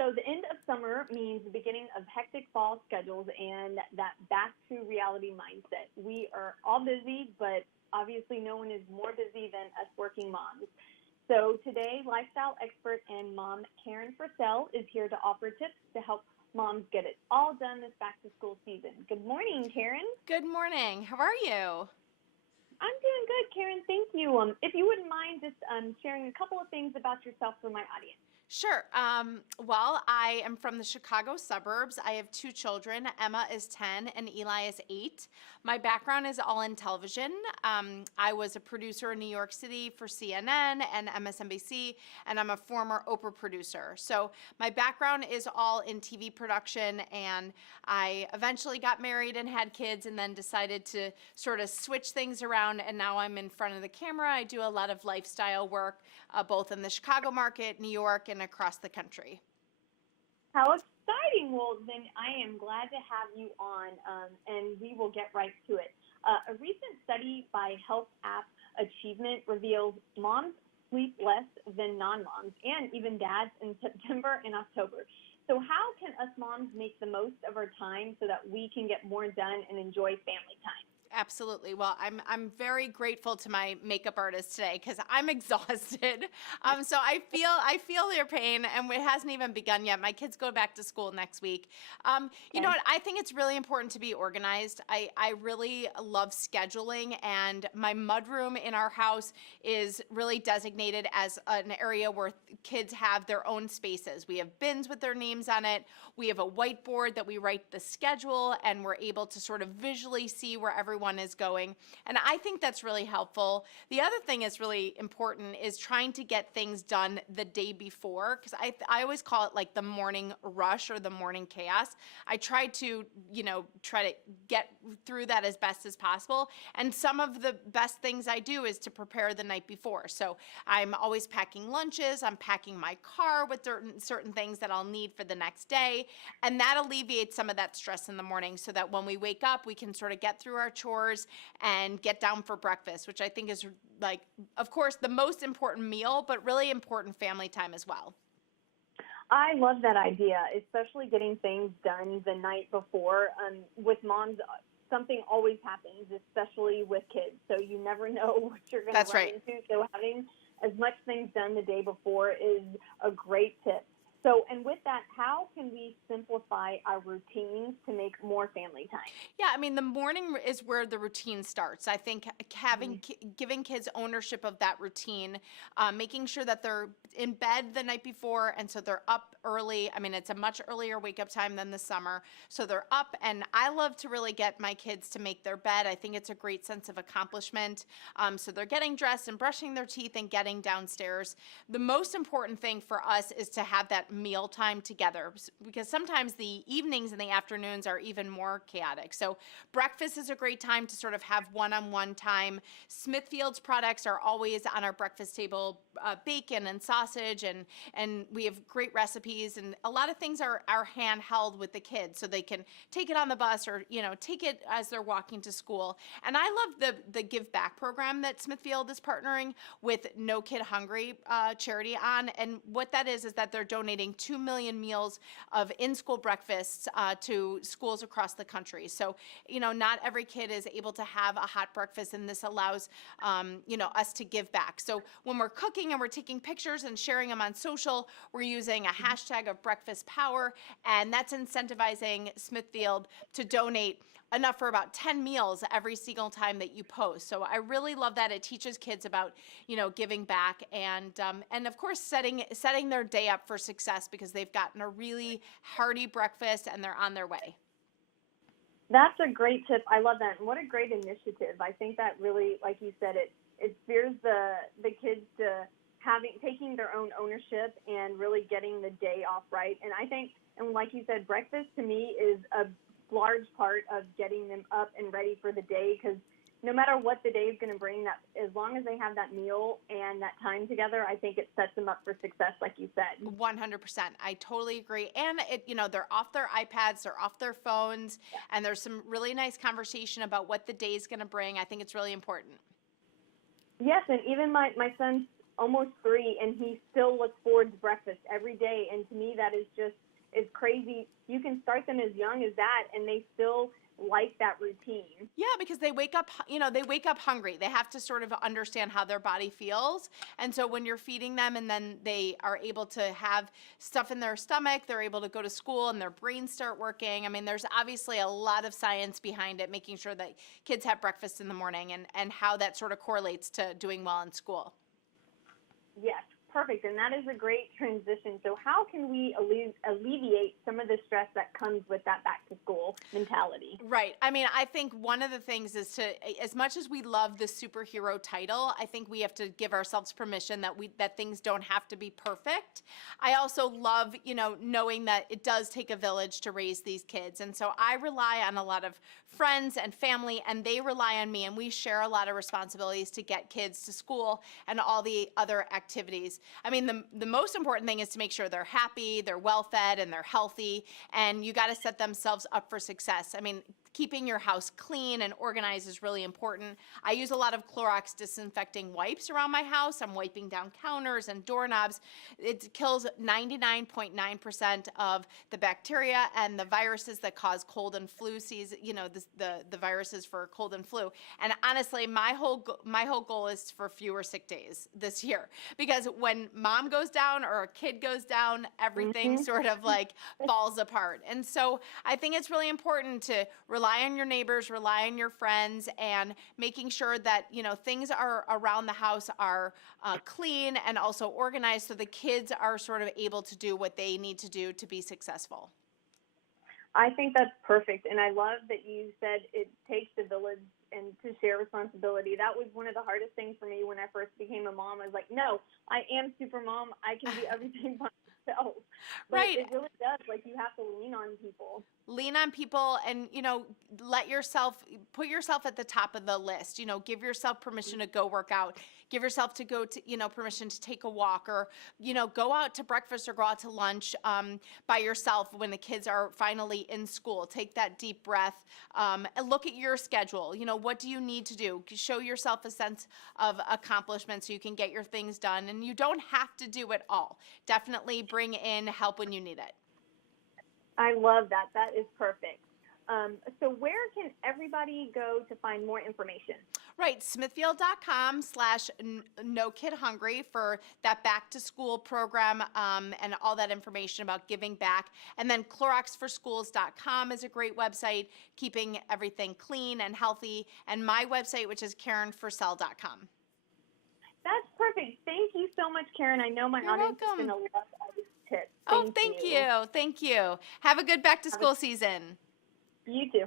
So the end of summer means the beginning of hectic fall schedules and that back to reality mindset. We are all busy, but obviously no one is more busy than us working moms. So today, lifestyle expert and mom Karen Firsel is here to offer tips to help moms get it all done this back to school season. Good morning, Karen. Good morning. How are you? I'm doing good, Karen. Thank you. If you wouldn't mind just sharing a couple of things about yourself for my audience. Sure. Well, I am from the Chicago suburbs. I have two children. Emma is 10 and Eli is 8. My background is all in television. I was a producer in New York City for CNN and MSNBC, and I'm a former Oprah producer. So my background is all in TV production, and I eventually got married and had kids and then decided to sort of switch things around, and now I'm in front of the camera. I do a lot of lifestyle work, both in the Chicago market, New York, and across the country. How exciting. Well, then I am glad to have you on, and we will get right to it. A recent study by Health App Achievement reveals moms sleep less than non-moms and even dads in September and October. So how can us moms make the most of our time so that we can get more done and enjoy family time? Absolutely. Well, I'm very grateful to my makeup artist today because I'm exhausted. So I feel your pain, and it hasn't even begun yet. My kids go back to school next week. You know what? I think it's really important to be organized. I really love scheduling, and my mudroom in our house is really designated as an area where kids have their own spaces. We have bins with their names on it. We have a whiteboard that we write the schedule, and we're able to sort of visually see where everyone is going. And I think that's really helpful. The other thing is really important is trying to get things done the day before, because I always call it like the morning rush or the morning chaos. I try to, try to get through that as best as possible. And some of the best things I do is to prepare the night before. So I'm always packing lunches. I'm packing my car with certain things that I'll need for the next day. And that alleviates some of that stress in the morning so that when we wake up, we can sort of get through our chores and get down for breakfast, which I think is, like, of course, the most important meal, but really important family time as well. I love that idea, especially getting things done the night before. With moms, something always happens, especially with kids. So you never know what you're going to run into. So having as much things done the day before is a great tip. So, and with that, how can we simplify our routines to make more family time? Yeah, I mean, the morning is where the routine starts. I think giving kids ownership of that routine, making sure that they're in bed the night before, and so they're up early. I mean, it's a much earlier wake-up time than the summer, so they're up, and I love to really get my kids to make their bed. I think it's a great sense of accomplishment. So they're getting dressed and brushing their teeth and getting downstairs. The most important thing for us is to have that meal time together, because sometimes the evenings and the afternoons are even more chaotic. So breakfast is a great time to sort of have one-on-one time. Smithfield's products are always on our breakfast table, bacon and sausage, and we have great recipes, and a lot of things are handheld with the kids so they can take it on the bus or take it as they're walking to school. And I love the Give Back program that Smithfield is partnering with No Kid Hungry charity on, and what that is that they're donating 2 million meals of in-school breakfasts to schools across the country. So, not every kid is able to have a hot breakfast, and this allows, us to give back. So when we're cooking and we're taking pictures and sharing them on social, we're using a hashtag of breakfast power, and that's incentivizing Smithfield to donate enough for about 10 meals every single time that you post. So I really love that. It teaches kids about, giving back and of course setting their day up for success because they've gotten a really hearty breakfast and they're on their way. That's a great tip. I love that. And what a great initiative. I think that really, like you said, it steers the kids to taking their own ownership and really getting the day off right. And I think, and like you said, breakfast to me is a large part of getting them up and ready for the day, because no matter what the day is going to bring, that as long as they have that meal and that time together, I think it sets them up for success, like you said. 100%. I totally agree. And they're off their iPads, they're off their phones, and there's some really nice conversation about what the day is going to bring. I think it's really important. Yes, and even my son's almost 3, and he still looks forward to breakfast every day. And to me, that is just, it's crazy. You can start them as young as that, and they still like that routine. Yeah, because they wake up, they wake up hungry. They have to sort of understand how their body feels. And so when you're feeding them and then they are able to have stuff in their stomach, they're able to go to school and their brains start working. I mean, there's obviously a lot of science behind it, making sure that kids have breakfast in the morning and how that sort of correlates to doing well in school. Yes, perfect. And that is a great transition. So how can we alleviate some of the stress that comes with that back to school mentality? Right. I mean, I think one of the things is to, as much as we love the superhero title, I think we have to give ourselves permission that things don't have to be perfect. I also love, knowing that it does take a village to raise these kids. And so I rely on a lot of friends and family, and they rely on me, and we share a lot of responsibilities to get kids to school and all the other activities. I mean, the most important thing is to make sure they're happy, they're well fed, and they're healthy, and you got to set themselves up for success. I mean, keeping your house clean and organized is really important. I use a lot of Clorox disinfecting wipes around my house. I'm wiping down counters and doorknobs. It kills 99.9% of the bacteria and the viruses that cause cold and flu season, the viruses for cold and flu. And honestly, my whole goal is for fewer sick days this year, because when mom goes down or a kid goes down, everything sort of like falls apart. And so I think it's really important to rely on your neighbors, rely on your friends, and making sure that, things are around the house are clean and also organized, so the kids are sort of able to do what they need to do to be successful. I think that's perfect. And I love that you said it takes a village and to share responsibility. That was one of the hardest things for me when I first became a mom. I was like, no, I am super mom. I can do everything by myself. But Right. it really does. Like, you have to lean on people. Lean on people and, put yourself at the top of the list. Give yourself permission to go work out. Give yourself permission to take a walk, or, go out to breakfast or go out to lunch by yourself when the kids are finally in school. Take that deep breath and look at your schedule. What do you need to do? Show yourself a sense of accomplishment so you can get your things done. And you don't have to do it all. Definitely bring in help when you need it. I love that. That is perfect. So where can everybody go to find more information? Right, smithfield.com/NoKidHungry for that back to school program and all that information about giving back. And then CloroxForSchools.com is a great website, keeping everything clean and healthy. And my website, which is KarenFirsel.com. That's perfect. Thank you so much, Karen. I know my You're audience welcome. is going to love all these tips. Thank you. Thank you. Have a good back to school season. You too.